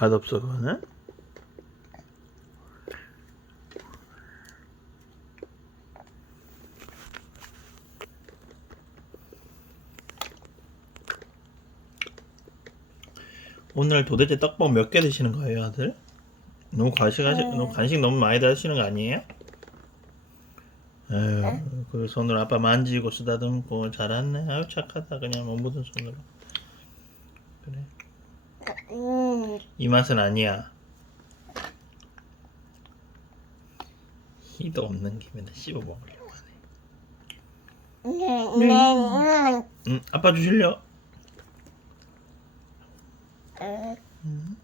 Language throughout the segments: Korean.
맛없어 그거는? 오늘 도대체 떡밥 몇 개 드시는 거예요, 아들? 너무 과식 하시, 너무 간식 너무 많이 드시는 거 아니에요? 에휴, 그 손으로 아빠 만지고 쓰다듬고 잘했네. 아유 착하다. 그냥 못 묻은 손으로. 그래. 음, 이 맛은 아니야. 희도 없는 김에 나 씹어 먹으려고 하네. 네, 네, 응, 아빠 주실려? 음, 응. 음.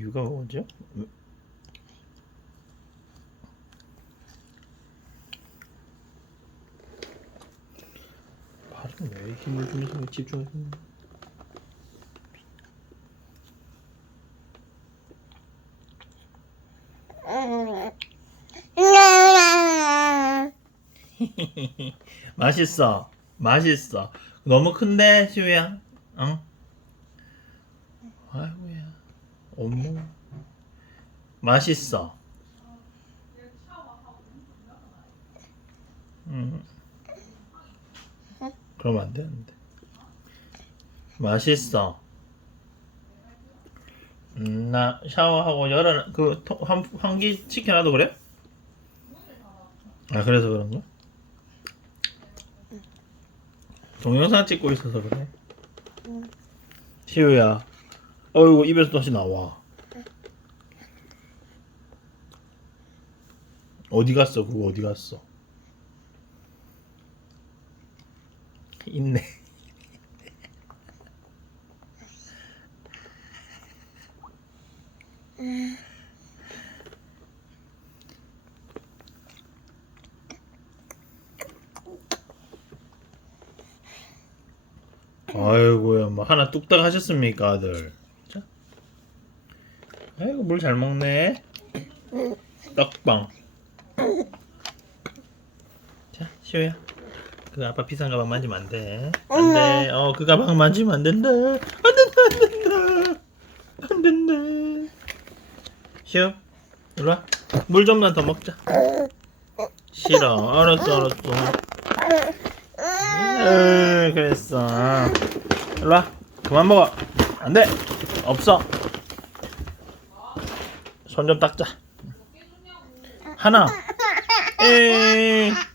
이유가 뭐죠? 발은 왜 힘을 주면서 집중해서? 맛있어. 맛있어. 너무 큰데, 시우야? 응? 아이고야. 어머. 맛있어. 응. 그러면 안 돼. 맛있어. 음, 나 샤워하고 열어, 그, 통- 환, 환기 시켜놔도 그래? 아, 그래서 그런가? 동영상 찍고 있어서 그래. 시우야. 어이구, 입에서 다시 나와. 어디 갔어? 그거 어디 갔어? 있네. 아이고야, 뭐 하나 뚝딱 하셨습니까, 아들? 자. 아이고, 물 잘 먹네. 떡빵. 자, 시호야. 그 아빠 비싼 가방 만지면 안 돼. 안 돼. 어, 그 가방 만지면 안 된다. 안 된다, 안 된다. 안 된다. 시호, 이리 와. 물 좀만 더 먹자. 싫어. 알았어, 알았어. 에이, 그랬어. 일로 와. 그만 먹어. 안 돼. 없어. 손 좀 닦자. 하나. 에이.